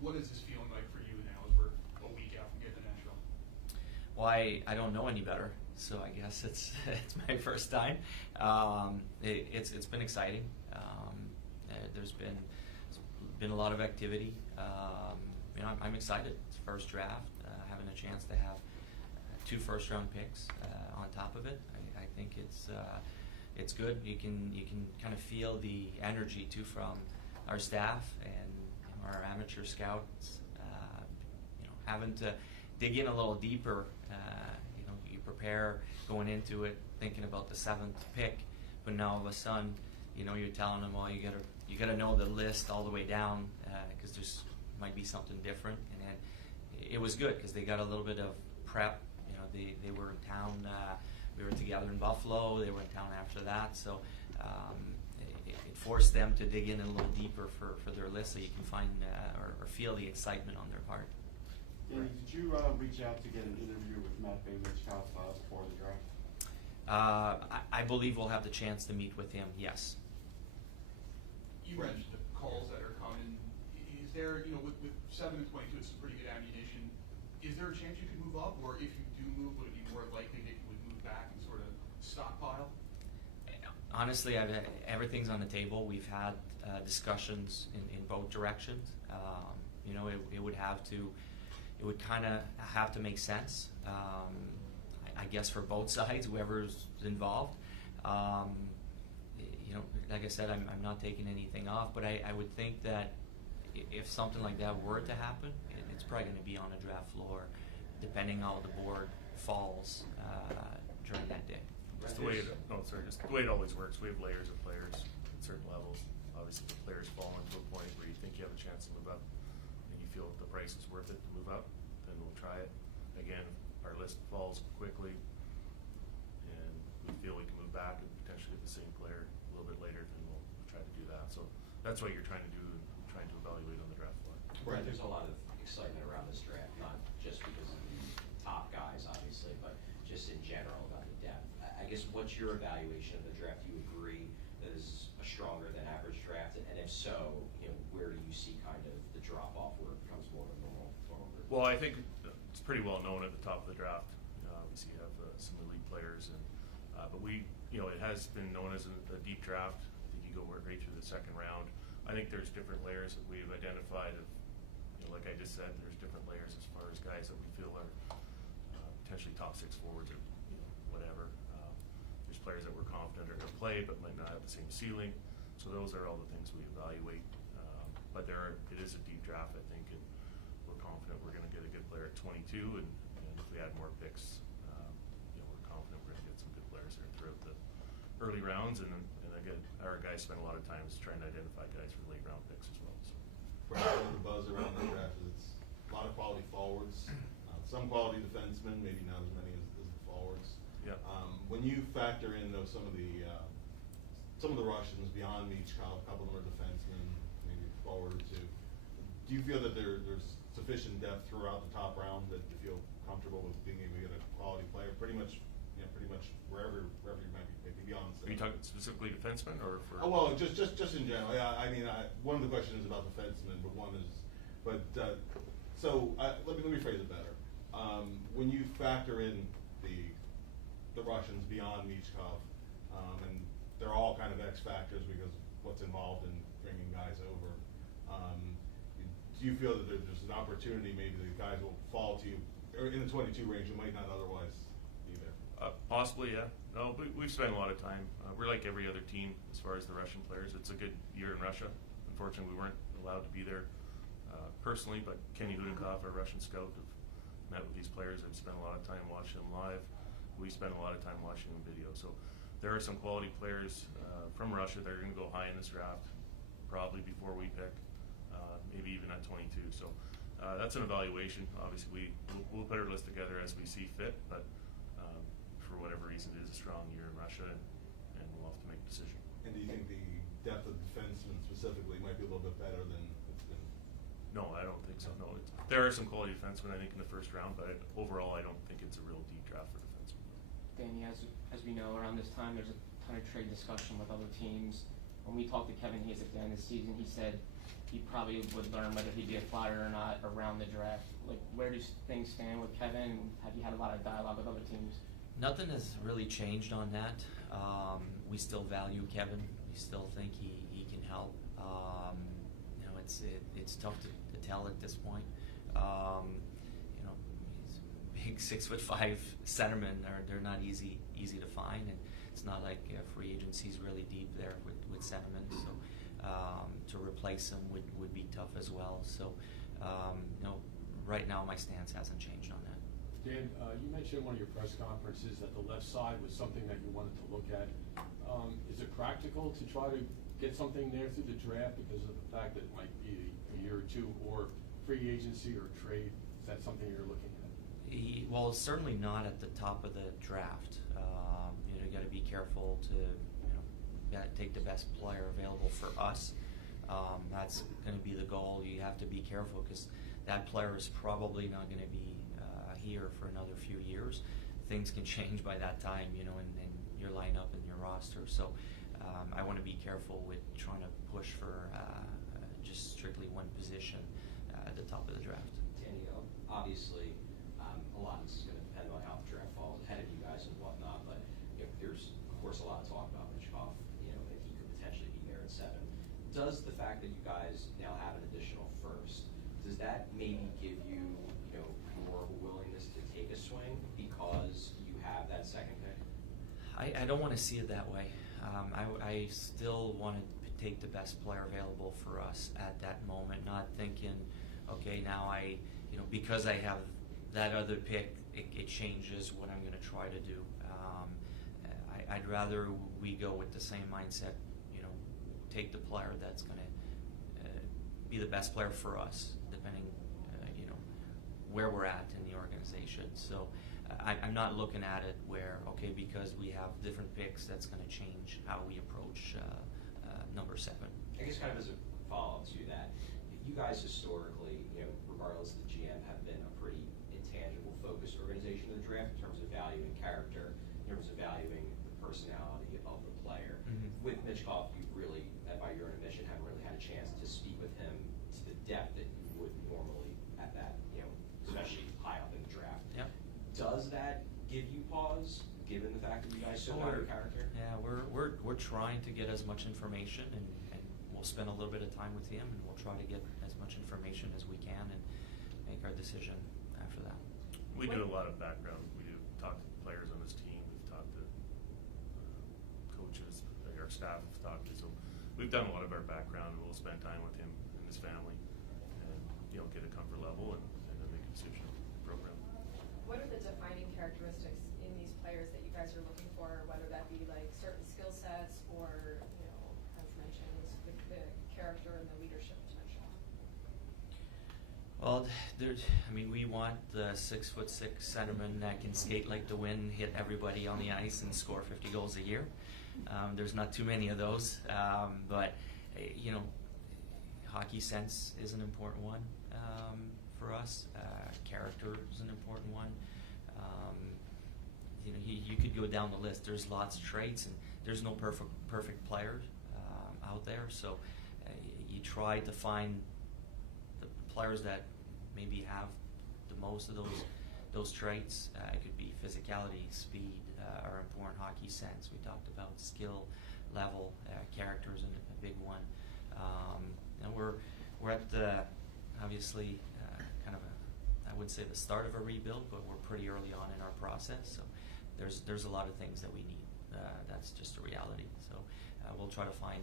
What is this feeling like for you now as we're a week out from getting to Nashville? Well, I don't know any better, so I guess it's my first time. It's been exciting. There's been a lot of activity. I'm excited. It's first draft, having a chance to have 2 first-round picks on top of it. I think it's good. You can kind of feel the energy too from our staff and our amateur scouts. Having to dig in a little deeper. You prepare going into it, thinking about the 7th pick, but now all of a sudden, you're telling them, well, you gotta know the list all the way down because there's might be something different. And then it was good because they got a little bit of prep. They were in town. We were together in Buffalo. They were in town after that, so it forced them to dig in a little deeper for their list, so you can find or feel the excitement on their part. Danny, did you reach out to get an interview with Matt Michkov before the draft? I believe we'll have the chance to meet with him. Yes. You mentioned the calls that are coming. Is there, with 7 and 22, it's some pretty good ammunition. Is there a chance you could move up, or if you do move, would it be more likely that you would move back and sort of stockpile? Honestly, everything's on the table. We've had discussions in both directions. It would kind of have to make sense. I guess for both sides, whoever's involved. Like I said, I'm not taking anything off, but I would think that if something like that were to happen, it's probably going to be on the draft floor, depending on how the board falls during that day. Just the way it always works. We have layers of players at certain levels. Obviously, the players fall into a point where you think you have a chance to move up, and you feel the price is worth it to move up, then we'll try it. Again, our list falls quickly, and we feel we can move back and potentially get the same player a little bit later, then we'll try to do that. So that's what you're trying to do and trying to evaluate on the draft floor. Right, there's a lot of excitement around this draft, not just because of the top guys, obviously, but just in general about the depth. I guess, what's your evaluation of the draft? Do you agree that this is a stronger than average draft? And if so, where do you see kind of the drop-off where it becomes more of a normal group? Well, I think it's pretty well known at the top of the draft. Obviously, you have some elite players, but it has been known as a deep draft. I think you go right through the 2nd round. I think there's different layers that we've identified. Like I just said, there's different layers as far as guys that we feel are potentially top 6 forwards or whatever. There's players that we're confident are going to play but might not have the same ceiling. So those are all the things we evaluate. But it is a deep draft, I think, and we're confident we're going to get a good player at 22. And if we add more picks, we're confident we're going to get some good players there throughout the early rounds. And again, our guys spend a lot of time trying to identify guys for late round picks as well. So. The buzz around the draft is it's a lot of quality forwards, some quality defensemen, maybe not as many as the forwards. Yeah. When you factor in though some of the Russians beyond Michkov, a couple of them are defensemen, maybe a forward or 2. Do you feel that there's sufficient depth throughout the top round that you feel comfortable with being able to get a quality player pretty much wherever you might be picking beyond? Are you talking specifically defensemen or for? Oh, well, just in general. Yeah, I mean, one of the questions is about defensemen, but let me phrase it better. When you factor in the Russians beyond Michkov, and they're all kind of X factors because of what's involved in bringing guys over. Do you feel that there's an opportunity maybe that guys will fall to you or in the 22 range who might not otherwise be there? Possibly, yeah. No, but we've spent a lot of time. We're like every other team as far as the Russian players. It's a good year in Russia. Unfortunately, we weren't allowed to be there personally, but Kenny Hudenkopf, our Russian scout, have met with these players. I've spent a lot of time watching them live. We spend a lot of time watching them video. So there are some quality players from Russia that are going to go high in this draft, probably before we pick, maybe even at 22. So that's an evaluation. Obviously, we'll put our list together as we see fit, but for whatever reason, it is a strong year in Russia, and we'll have to make a decision. And do you think the depth of defensemen specifically might be a little bit better than it's been? No, I don't think so. No, there are some quality defensemen, I think, in the first round, but overall, I don't think it's a real deep draft for defensemen. Danny, as we know, around this time, there's a ton of trade discussion with other teams. When we talked to Kevin Hayes at the end of the season, he said he probably would learn whether he'd be a Flyer or not around the draft. Like, where do things stand with Kevin? Have you had a lot of dialogue with other teams? Nothing has really changed on that. We still value Kevin. We still think he can help. You know, it's tough to tell at this point. You know, he's big 6'5" centermen. They're not easy to find, and it's not like free agency's really deep there with centermen. So to replace him would be tough as well. So you know, right now my stance hasn't changed on that. Dan, you mentioned in one of your press conferences that the left side was something that you wanted to look at. Is it practical to try to get something there through the draft because of the fact that it might be a year or two, or free agency or trade? Is that something you're looking at? Well, certainly not at the top of the draft. You know, you got to be careful to take the best player available for us. That's going to be the goal. You have to be careful because that player is probably not going to be here for another few years. Things can change by that time, you know, in your lineup and your roster. So I want to be careful with trying to push for just strictly one position at the top of the draft. Danny, obviously, a lot of this is going to depend on how the draft falls ahead of you guys and whatnot, but there's, of course, a lot of talk about Takeoff, you know, if he could potentially be there at 7. Does the fact that you guys now have an additional first, does that maybe give you, you know, more of a willingness to take a swing because you have that second pick? I don't want to see it that way. I still want to take the best player available for us at that moment, not thinking, okay, now because I have that other pick, it changes what I'm going to try to do. I'd rather we go with the same mindset, you know, take the player that's going to be the best player for us, depending, you know, where we're at in the organization. So I'm not looking at it where, okay, because we have different picks, that's going to change how we approach number 7. I guess kind of as a follow-up to that, you guys historically, you know, regardless of the GM, have been a pretty intangible focused organization in the draft in terms of valuing character, in terms of valuing the personality of the player. Mm-hmm. With Takeoff, you really, by your own admission, haven't really had a chance to speak with him to the depth that you would normally at that, you know, especially high up in the draft. Yep. Does that give you pause, given the fact that you guys so value character? Yeah, we're trying to get as much information, and we'll spend a little bit of time with him, and we'll try to get as much information as we can and make our decision after that. We do a lot of background. We do talk to players on this team. We've talked to coaches. Our staff have talked to. So we've done a lot of our background, and we'll spend time with him and his family, and get a comfort level and then make a decision program. What are the defining characteristics in these players that you guys are looking for, whether that be like certain skill sets or, you know, as mentioned, the character and the leadership potential? Well, we want the 6'6" centerman that can skate like the wind, hit everybody on the ice, and score 50 goals a year. There's not too many of those, but you know, hockey sense is an important one for us. Character is an important one. You know, you could go down the list. There's lots of traits, and there's no perfect player out there. So you try to find the players that maybe have the most of those traits. It could be physicality, speed, are important. Hockey sense. We talked about skill level. Character is a big one. And we're at the obviously kind of I wouldn't say the start of a rebuild, but we're pretty early on in our process. So there's a lot of things that we need. That's just a reality. So we'll try to find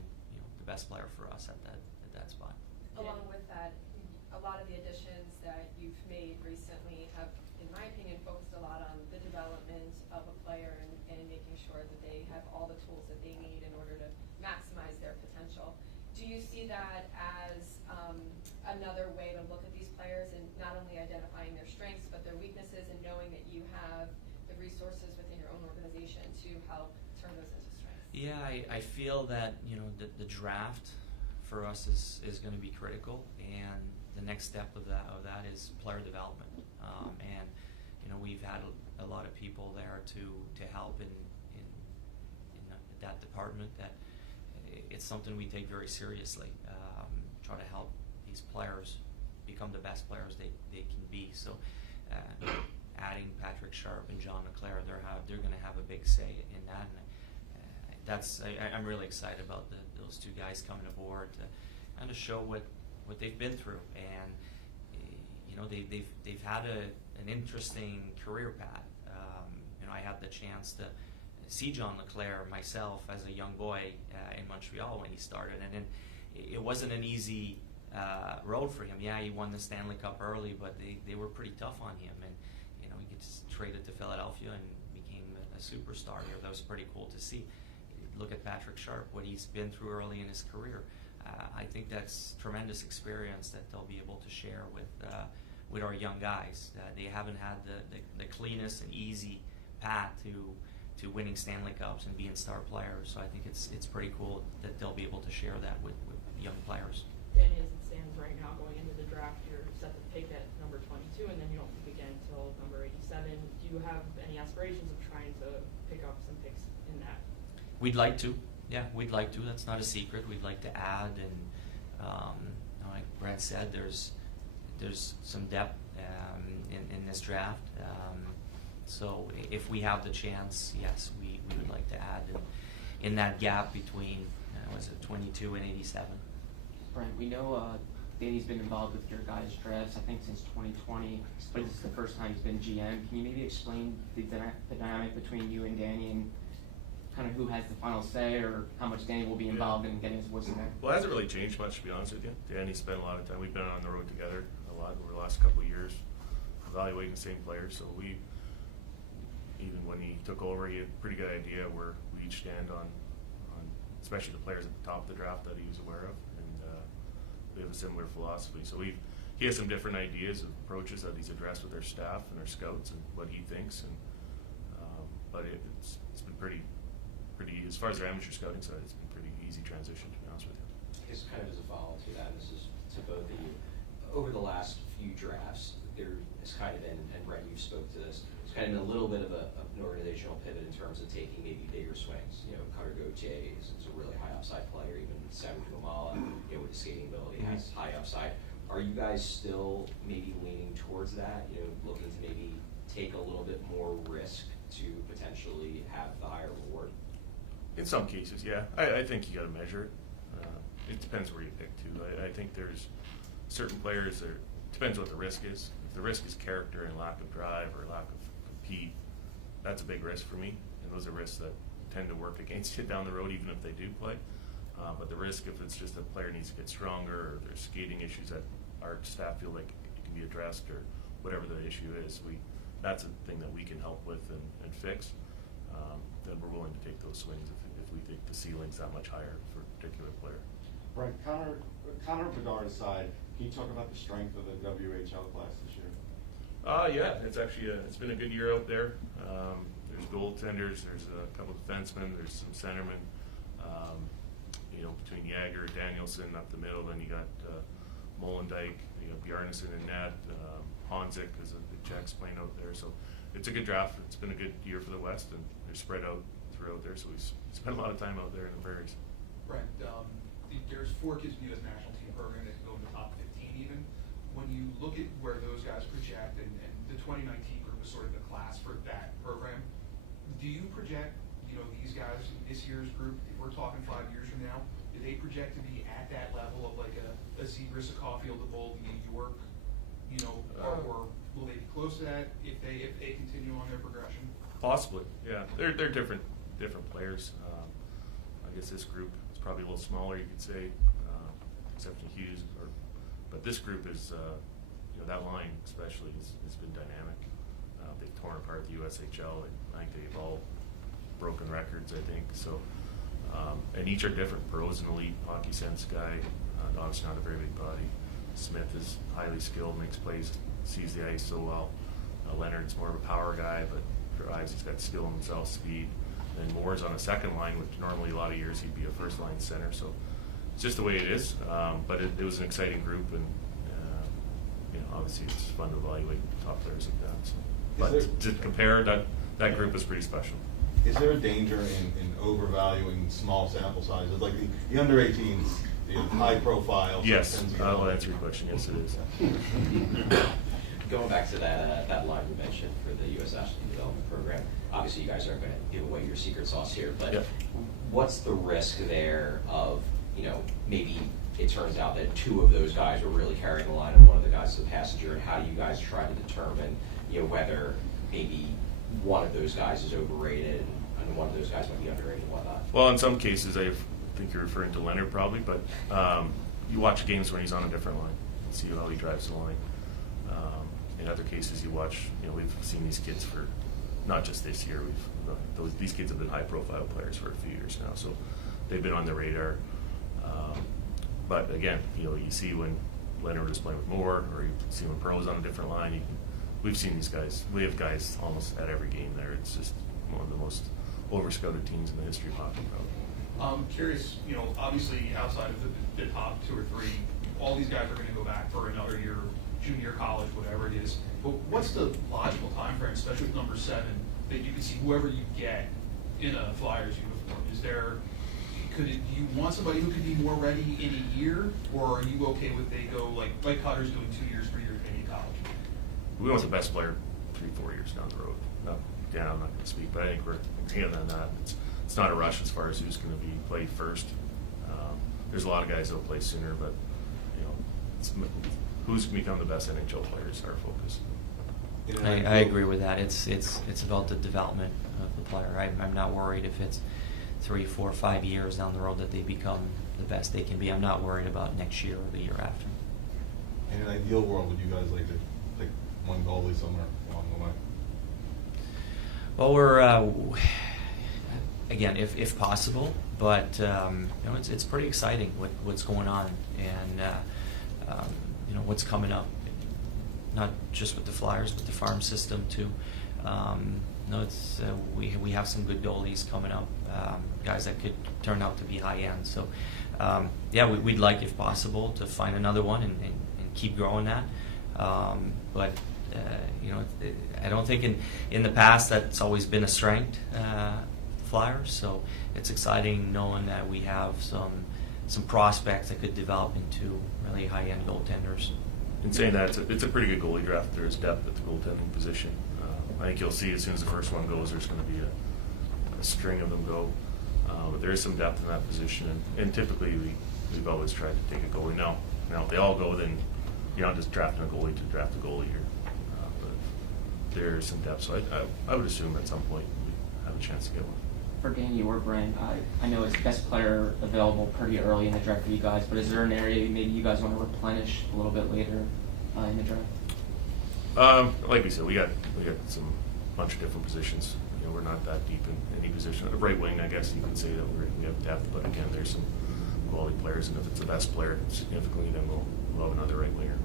the best player for us at that spot. Along with that, a lot of the additions that you've made recently have, in my opinion, focused a lot on the development of a player and making sure that they have all the tools that they need in order to maximize their potential. Do you see that as another way to look at these players and not only identifying their strengths but their weaknesses, and knowing that you have the resources within your own organization to help turn those into strengths? Yeah, I feel that the draft for us is going to be critical, and the next step of that is player development. And we've had a lot of people there to help in that department. That it's something we take very seriously. Try to help players become the best players they can be. So adding Patrick Sharp and John LeClair, they're going to have a big say in that. And I'm really excited about those two guys coming aboard to kind of show what they've been through. And you know, they've had an interesting career path. You know, I had the chance to see John LeClair myself as a young boy in Montreal when he started, and it wasn't an easy road for him. Yeah, he won the Stanley Cup early, but they were pretty tough on him, and you know, he gets traded to Philadelphia and became a superstar here. That was pretty cool to see. Look at Patrick Sharp, what he's been through early in his career. I think that's tremendous experience that they'll be able to share with our young guys. They haven't had the cleanest and easy path to winning Stanley Cups and being star players. So I think it's pretty cool that they'll be able to share that with young players. Danny, as it stands right now going into the draft, you're set to pick at number 22, and then you don't pick again until number 87. Do you have any aspirations of trying to pick up some picks in that? We'd like to. Yeah, we'd like to. That's not a secret. We'd like to add, and like Brad said, there's some depth in this draft. So if we have the chance, yes, we would like to add in that gap between 22 and 87. Brent, we know Danny's been involved with your guys' drafts, I think, since 2020, but this is the first time he's been GM. Can you maybe explain the dynamic between you and Danny and kind of who has the final say, or how much Danny will be involved in getting his voice in there? Well, it hasn't really changed much, to be honest with you. Danny spent a lot of time. We've been on the road together a lot over the last couple of years, evaluating the same players. So even when he took over, he had a pretty good idea where we each stand on especially the players at the top of the draft that he was aware of, and we have a similar philosophy. So he has some different ideas of approaches that he's addressed with our staff and our scouts and what he thinks, and but it's been pretty as far as our amateur scouting side, it's been pretty easy transition, to be honest with you. I guess kind of as a follow-up to that, this is to both of you. Over the last few drafts, there has kind of been, and Brent, you spoke to this, it's kind of been a little bit of an organizational pivot in terms of taking maybe bigger swings. You know, Cutter Gauthier is a really high upside player. Even Samu Kamala, you know, with the skating ability, has high upside. Are you guys still maybe leaning towards that? You know, looking to maybe take a little bit more risk to potentially have the higher reward? In some cases, yeah. I think you got to measure it. It depends where you pick too. I think there's certain players that depends what the risk is. If the risk is character and lack of drive or lack of compete, that's a big risk for me. And those are risks that tend to work against you down the road, even if they do play. But the risk, if it's just a player needs to get stronger, or there's skating issues that our staff feel like it can be addressed, or whatever the issue is, that's a thing that we can help with and fix. Then we're willing to take those swings if we think the ceiling's that much higher for a particular player. Right, Connor Bedard's side, can you talk about the strength of the WHL class this year? Yeah, it's actually it's been a good year out there. There's goaltenders, there's a couple defensemen, there's some centermen. You know, between Jagger, Danielson up the middle, then you got Molendyke, you know, Bjarnason and Nat, Honzik is a big Czechs playing out there. So it's a good draft. It's been a good year for the West, and they're spread out throughout there. So we spent a lot of time out there in the prairies. Brent, there's 4 kids in the U.S. national team program that can go in the top 15 even. When you look at where those guys project, and the 2019 group is sort of the class for that program, do you project, you know, these guys in this year's group, if we're talking 5 years from now, do they project to be at that level of like a Zegras, a Caulfield, a Boldy, a York, you know, or will they be close to that if they continue on their progression? Possibly, yeah. They're different players. I guess this group is probably a little smaller, you could say, except for Hughes. But this group is, you know, that line especially has been dynamic. They've torn apart the USHL. I think they've all broken records, I think. So, and each are different. Burrow's an elite hockey sense guy. Dog's not a very big body. Smith is highly skilled, makes plays, sees the ice so well. Leonard's more of a power guy, but drives. He's got skill himself, speed. And Moore's on a second line, which normally a lot of years he'd be a first line center. So it's just the way it is. But it was an exciting group, and you know, obviously it's fun to evaluate top players like that. So. But to compare, that group is pretty special. Is there a danger in overvaluing small sample sizes? Like the under 18s, be high profile. so it Yes, tends to get I'll more- answer your question, yes it is. Going back to that line you mentioned for the U.S. Athlete Development Program, obviously you guys aren't gonna give away your secret sauce here, but Yeah. what's the risk there of, maybe it turns out that two of those guys were really carrying the line and one of the guys is a passenger, and how do you guys try to determine, whether maybe one of those guys is overrated and one of those guys might be underrated and whatnot? Well, in some cases, I think you're referring to Leonard probably, but you watch games when he's on a different line, and see how he drives the line. In other cases, you watch, we've seen these kids for, not just this year, these kids have been high-profile players for a few years now, so they've been on the radar. But again, you see when Leonard is playing with Moore, or you see when Pearl's on a different line, we've seen these guys. We have guys almost at every game there. It's just one of the most over-scouted teams in the history of hockey, probably. I'm curious, obviously outside of the top 2 or 3, all these guys are gonna go back for another year, junior college, whatever it is. But what's the logical time frame, especially with number 7, that you can see whoever you get in a Flyers uniform? Do you want somebody who could be more ready in a year, or are you okay with they go like Cutter's doing 2 years, 3 years, maybe college? We want the best player 3-4 years down the road. No, Dan, I'm not going to speak, but I think we're agreeing on that. It's not a rush as far as who's going to be played first. There's a lot of guys that'll play sooner, but who's going to become the best NHL player is our focus. I agree with that. It's about the development of the player. I'm not worried if it's 3, 4, 5 years down the road that they become the best they can be. I'm not worried about next year or the year after. In an ideal world, would you guys like to pick one goalie somewhere along the way? Well, we're again, if possible, but it's pretty exciting what's going on, and what's coming up. Not just with the Flyers, but the farm system too. We have some good goalies coming up, guys that could turn out to be high end. So we'd like, if possible, to find another one and keep growing that. But I don't think in the past that's always been a strength, Flyers. So it's exciting knowing that we have some prospects that could develop into really high end goaltenders. In saying that, it's a pretty good goalie draft. There's depth at the goaltending position. I think you'll see as soon as the first one goes, there's going to be a string of them go. But there is some depth in that position, and typically we've always tried to take a goalie. Now if they all go, then you're not just drafting a goalie to draft a goalie here. But there's some depth, so I would assume at some point we have a chance to get one. For Danny or Brian, I know it's best player available pretty early in the draft for you guys, but is there an area maybe you guys want to replenish a little bit later in the draft? Like we said, we got some bunch of different positions. We're not that deep in any position. At right wing, I guess you could say that we have depth, but again, there's some quality players, and if it's the best player significantly, then we'll have another right winger.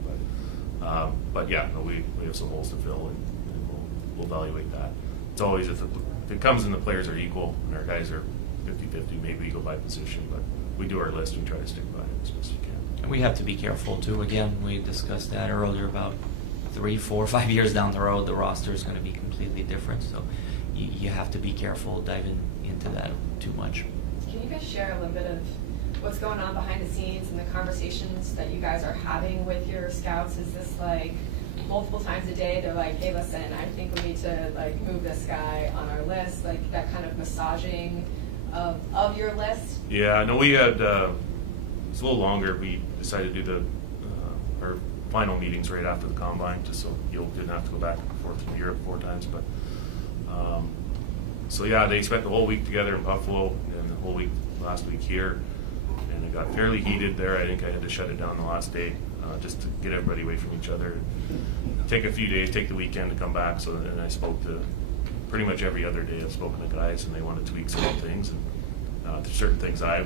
But we have some holes to fill, and we'll evaluate that. It's always if it comes and the players are equal and our guys are 50-50, maybe we go by position, but we do our list and try to stick by it as best we can. And we have to be careful too. Again, we discussed that earlier about 3, 4, 5 years down the road, the roster is going to be completely different. So you have to be careful diving into that too much. Can you guys share a little bit of what's going on behind the scenes and the conversations that you guys are having with your scouts? Is this like multiple times a day they're like, hey, listen, I think we need to like move this guy on our list, like that kind of massaging of your list? Yeah, no, we had it's a little longer. We decided to do our final meetings right after the combine, just so you didn't have to go back and forth from Europe 4 times. But they spent the whole week together in Buffalo and the whole week last week here, and it got fairly heated there. I think I had to shut it down the last day just to get everybody away from each other. Take a few days, take the weekend to come back. So then I spoke to pretty much every other day. I've spoken to guys, and they want to tweak certain things, and there's certain things I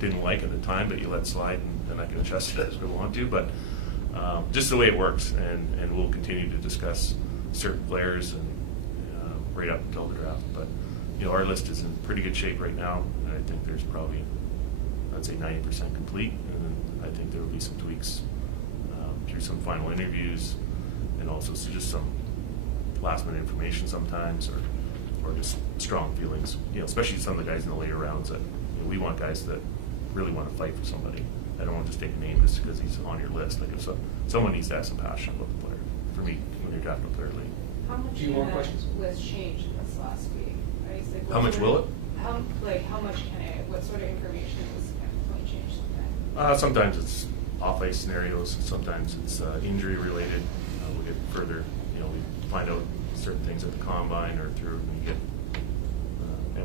didn't like at the time, but you let slide, and then I can adjust it as we want to. But just the way it works, and we'll continue to discuss certain players and right up until the draft. But our list is in pretty good shape right now, and I think there's probably, I'd say 90% complete, and then I think there will be some tweaks through some final interviews, and also just some last minute information sometimes, or just strong feelings. Especially some of the guys in the later rounds that we want guys that really want to fight for somebody. I don't want to just take a name just because he's on your list. Like if someone needs to have some passion about the player. For me, when you're drafting a player late. How much Few more can that questions? list change in this last week? Right? It's like, How what much sort will of- how much can it, what sort of information is going to change something? Sometimes it's off-ice scenarios. Sometimes it's injury related. We'll get further. We find out certain things at the combine or through when you get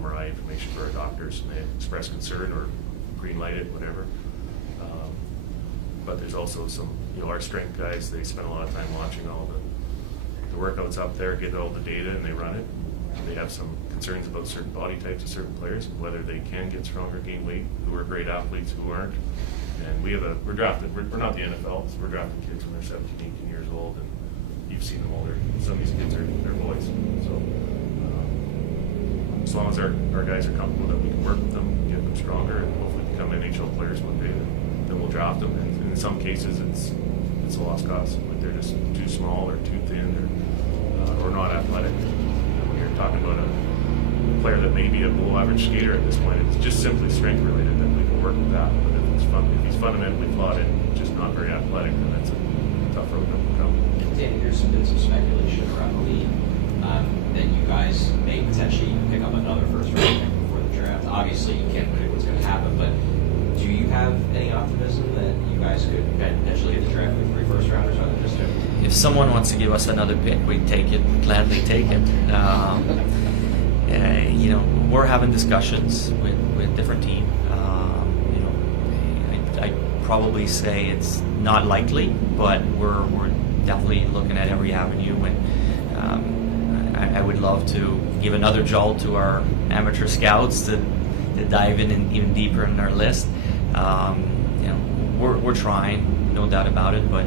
MRI information for our doctors, and they express concern or green light it, whatever. But there's also some, our strength guys. They spend a lot of time watching all the workouts up there, get all the data, and they run it. They have some concerns about certain body types of certain players, whether they can get stronger, gain weight, who are great athletes, who aren't. And we're drafted, we're not the NFL, so we're drafting kids when they're 17, 18 years old, and you've seen them all, some of these kids they're boys. So as long as our guys are comfortable that we can work with them, get them stronger, and hopefully become NHL players one day, then we'll draft them. And in some cases, it's a lost cause. Like they're just too small or too thin or not athletic. When you're talking about a player that may be a below average skater at this point, it's just simply strength related, then we can work with that. But if he's fundamentally flawed and just not very athletic, then that's a tough road to overcome. Danny, there's been some speculation around the league that you guys may potentially pick up another first round pick before the draft. Obviously, you can't predict what's going to happen, but do you have any optimism that you guys could potentially hit the draft with 3 first rounders rather than just 2? If someone wants to give us another pick, we'd take it, gladly take it. We're having discussions with different teams. I'd probably say it's not likely, but we're definitely looking at every avenue. And I would love to give another jolt to our amateur scouts to dive in even deeper in our list. We're trying, no doubt about it, but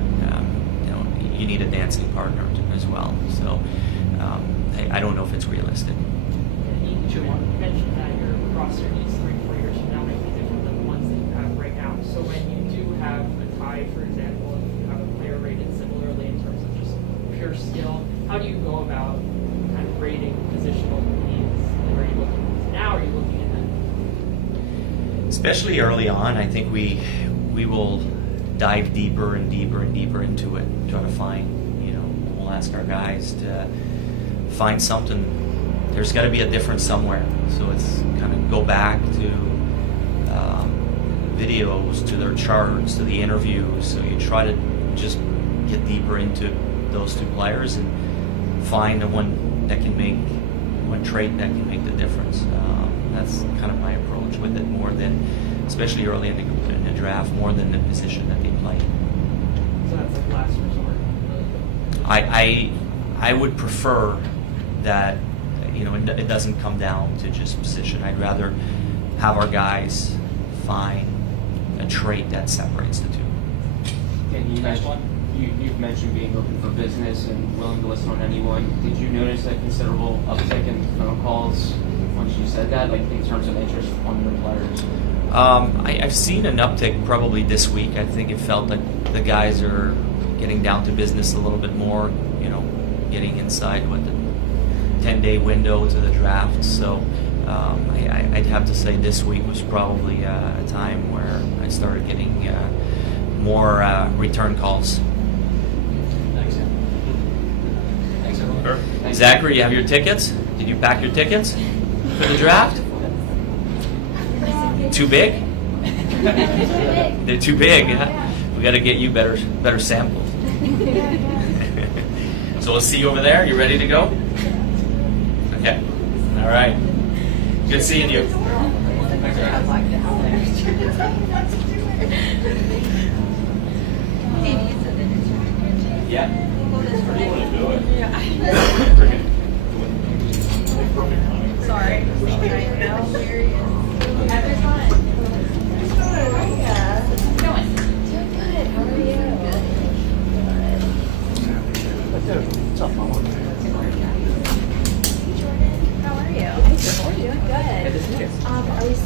you need a dancing partner as well. So I don't know if it's realistic. You mentioned that your roster needs 3-4 years from now might be different than the ones that you have right now. So when you do have a tie, for example, if you have a player rated similarly in terms of just pure skill, how do you go about kind of rating positional needs? Are you looking now, or are you looking ahead? Especially early on, I think we will dive deeper and deeper and deeper into it, try to find, we'll ask our guys to find something. There's got to be a difference somewhere. So it's kind of go back to videos, to their charts, to the interviews. So you try to just get deeper into those 2 players and find the one trait that can make the difference. That's kind of my approach with it, more than, especially early in the draft, more than the position that they play. So that's like last resort. I would prefer that it doesn't come down to just position. I'd rather have our guys find a trait that separates the 2. And you've mentioned being open for business and willing to listen on anyone. Did you notice a considerable uptick in phone calls once you said that, like in terms of interest on your players? I've seen an uptick probably this week. I think it felt like the guys are getting down to business a little bit more, getting inside what the 10-day window to the draft. So I'd have to say this week was probably a time where I started getting more return calls. Thanks, everyone. Sure. Zachary, you have your tickets? Did you pack your tickets for the draft? Too big? They're too big, huh? We got to get you better samples. So we'll see you over there. You ready to go? Okay. All right. Good seeing you. Yeah. Where do you want to do it?